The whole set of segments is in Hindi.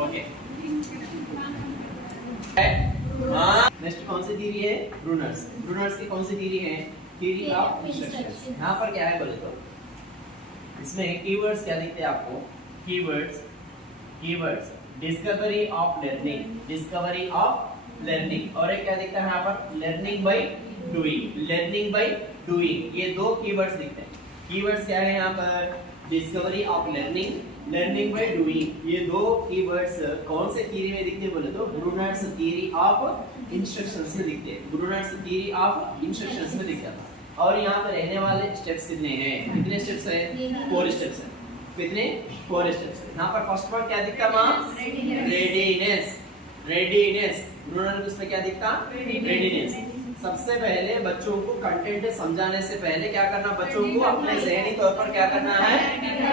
ओके। नेक्स्ट कौन सी थ्योरी है? ब्रूनर्स। ब्रूनर्स की कौन सी थ्योरी है? Theory of instructions. यहाँ पर क्या है बोले तो इसमें कीवर्ड्स क्या दिखते हैं आपको? Keywords discovery of learning, discovery of learning, और एक क्या दिखता है यहाँ पर? Learning by doing, learning by doing. ये दो कीवर्ड्स दिखते हैं। कीवर्ड्स क्या है यहाँ पर? Discovery of learning, learning by doing. ये दो कीवर्ड्स कौन से थ्योरी में दिखते हैं बोले तो ब्रूनर्स थ्योरी ऑफ इंस्ट्रक्शंस में दिखते हैं। ब्रूनर्स थ्योरी ऑफ इंस्ट्रक्शंस में दिखता है। और यहाँ पर रहने वाले स्टेप्स कितने हैं? कितने स्टेप्स हैं? 4 स्टेप्स हैं। कितने? 4 स्टेप्स हैं। यहाँ पर फर्स्ट वर्ड क्या दिखता मां? रेडीनेस। रेडीनेस ब्रूनर उसमें क्या दिखता? रेडीनेस। सबसे पहले बच्चों को कंटेंट समझाने से पहले क्या करना? बच्चों को अपने ज़हनी तौर पर क्या करना है?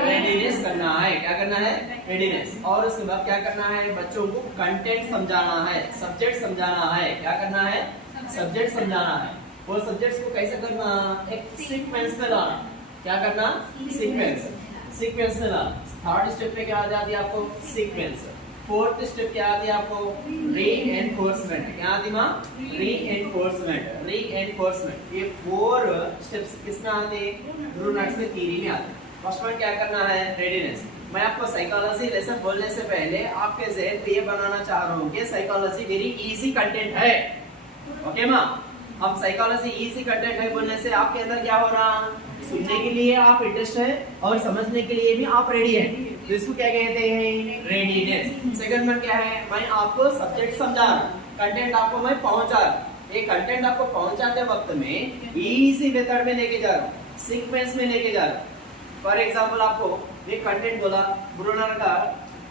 रेडीनेस करना है। क्या करना है? रेडीनेस। और उसके बाद क्या करना है? बच्चों को कंटेंट समझाना है, सब्जेक्ट समझाना है। क्या करना है? सब्जेक्ट समझाना है। वो सब्जेक्ट्स को कैसे करना? एक सीक्वेंस में लाना। क्या करना? सीक्वेंस में लाना। थर्ड स्टेप पे क्या आ जाती है आपको? सीक्वेंस। फोर्थ स्टेप क्या आती है आपको? रीएनफोर्समेंट। क्या आती मां? रीएनफोर्समेंट। ये 4 स्टेप्स किसमें आते हैं? ब्रूनर्स में थ्योरी में आते हैं। फर्स्ट वन क्या करना है? रेडीनेस। मैं आपको साइकोलॉजी लेसन बोलने से पहले आपके जहन पे ये बनाना चाह रहा हूँ कि साइकोलॉजी वेरी इजी कंटेंट है। ओके मां? अब साइकोलॉजी इजी कंटेंट है बोलने से आपके अंदर क्या हो रहा? सुनने के लिए आप इंटरेस्ट है और समझने के लिए भी आप रेडी है। तो इसको क्या कहते हैं? रेडीनेस। सेकंड वन क्या है? मैं आपको सब्जेक्ट समझा रहा हूं, कंटेंट आपको मैं पहुंचा रहा हूं। ये कंटेंट आपको पहुंचाते वक्त में इजी मेथड में लेके जा रहा हूं, सीक्वेंस में लेके जा रहा हूं। फॉर एग्जांपल आपको ये कंटेंट बोला, ब्रूनर का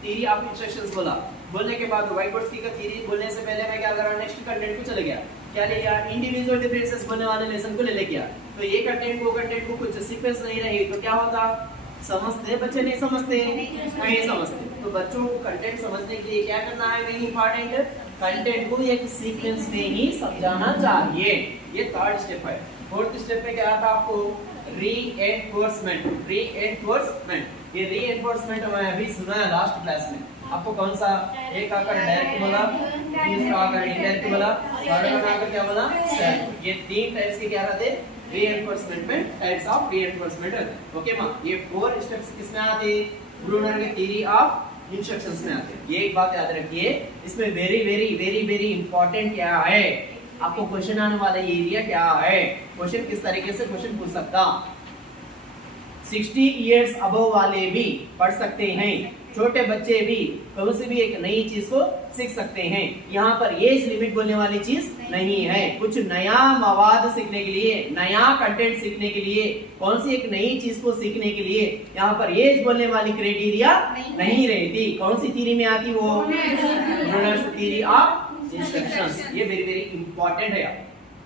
थ्योरी ऑफ इंस्ट्रक्शंस बोला, बोलने के बाद व्हाइट बोर्ड की थ्योरी बोलने से पहले मैं क्या कर रहा? नेक्स्ट कंटेंट को चले गया। क्या ले गया? इंडिविजुअल डिफरेंसेस बोलने वाले लेसन को ले गया। तो ये कंटेंट को कुछ सीक्वेंस नहीं रही तो क्या होता? समझते बच्चे नहीं समझते? नहीं समझते। तो बच्चों को कंटेंट समझने के लिए क्या करना है? वेरी इंपॉर्टेंट, कंटेंट को एक सीक्वेंस में ही समझाना चाहिए। ये थर्ड स्टेप है। फोर्थ स्टेप पे क्या आता आपको? रीएनफोर्समेंट। ये रीएनफोर्समेंट मैं अभी सुना है लास्ट क्लास में। आपको कौन सा? एक आकर डायरेक्ट बोला, दूसरा आकर इनडायरेक्ट बोला, थर्ड आकर क्या बोला? सेल्फ। ये 3 टाइप्स के क्या रहते? रीएनफोर्समेंट में टाइप्स ऑफ रीएनफोर्समेंट रहते। ओके मां? ये 4 स्टेप्स किसमें आते? ब्रूनर के थ्योरी ऑफ इंस्ट्रक्शंस में आते हैं। ये एक बात याद रखिए, इसमें वेरी इंपॉर्टेंट क्या है? आपको क्वेश्चन आने वाला ये एरिया क्या है? क्वेश्चन किस तरीके से क्वेश्चन पूछ सकता? 60 इयर्स अबव वाले भी पढ़ सकते हैं, छोटे बच्चे भी कभी से भी एक नई चीज को सीख सकते हैं। यहाँ पर एज लिमिट बोलने वाली चीज नहीं है। कुछ नया मवाद सीखने के लिए, नया कंटेंट सीखने के लिए, कौन सी एक नई चीज को सीखने के लिए यहाँ पर एज बोलने वाली क्राइटेरिया नहीं रहती। कौन सी थ्योरी में आती? वो ब्रूनर्स थ्योरी ऑफ इंस्ट्रक्शंस। ये वेरी इंपॉर्टेंट है।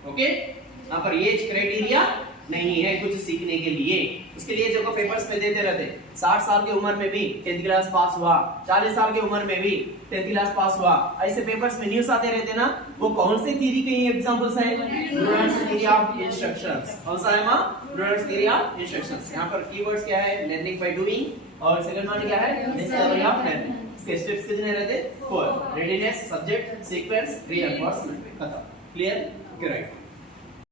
ओके? यहाँ पर एज क्राइटेरिया नहीं है कुछ सीखने के लिए। उसके लिए देखो पेपर्स में देते रहते, 60 साल की उम्र में भी 10th क्लास पास हुआ, 40 साल की उम्र में भी 10th क्लास पास हुआ। ऐसे पेपर्स में न्यूज़ आते रहते ना। वो कौन सी थ्योरी के एग्जांपल्स है? Bruner's theory of instructions. कौन सा है मां? Bruner's theory of instructions. यहाँ पर कीवर्ड्स क्या है? लर्निंग बाय डूइंग, और सेकंड वन क्या है? Discovery of learning. इसके स्टेप्स कितने रहते? 4। Readiness, subject, sequence, reinforcement. खत्म। क्लियर? Okay right.